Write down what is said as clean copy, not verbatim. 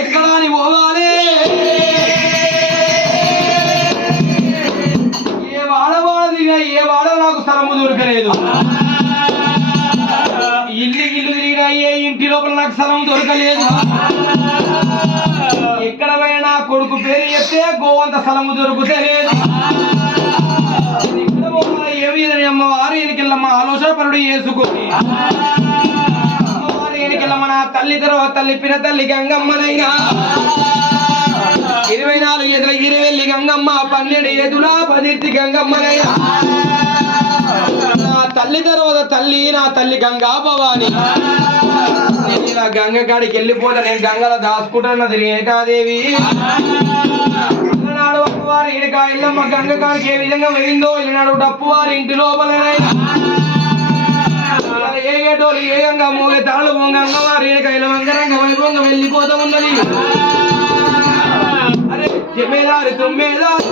ఎక్కడా అని పోవాలి ఏ వాడవాడదిగా ఏ వాడ నాకు స్థలము దొరకలేదు ఇల్లు తిరిగినా ఏ ఇంటి లోపల నాకు స్థలం దొరకలేదు ఎక్కడ పోయినా కొడుకు పేరు చెప్తే గోవంత స్థలము దొరుకుతలేదు ఏమి అమ్మవారి ఎన్నికెళ్ళమ్మ ఆలోచన పరుడు చేసుకుని అమ్మవారి ఎన్నికెళ్ళమ్మ నా తల్లి తర్వాత తల్లి పిన తల్లి గంగమ్మనైనా 24 ఎదుల 20 గంగమ్మ 12 ఎదుల 10 గంగమ్మనైనా నా తల్లి తర్వాత తల్లి నా తల్లి గంగా భవాని నేను ఇలా గంగ కాడికి వెళ్ళిపోతా నేను గంగలో దాచుకుంటున్నది రేణుకాదేవి ఇల్లనాడు అమ్మవారి రేణుకా ఇల్లమ్మ గంగ కాడికి ఏ విధంగా వెళ్ళిందో ఇల్లనాడు డప్పు వారి ఇంటి లోపలనైనా ఏ గేటోలు ఏ గంగ మోగే తాళ్ళు పొంగ అమ్మవారి రేణుకా ఇల్ల వంగరంగ వైభవంగ వెళ్ళిపోతా ఉన్నది అరే జమేదారి తుమ్మేదారు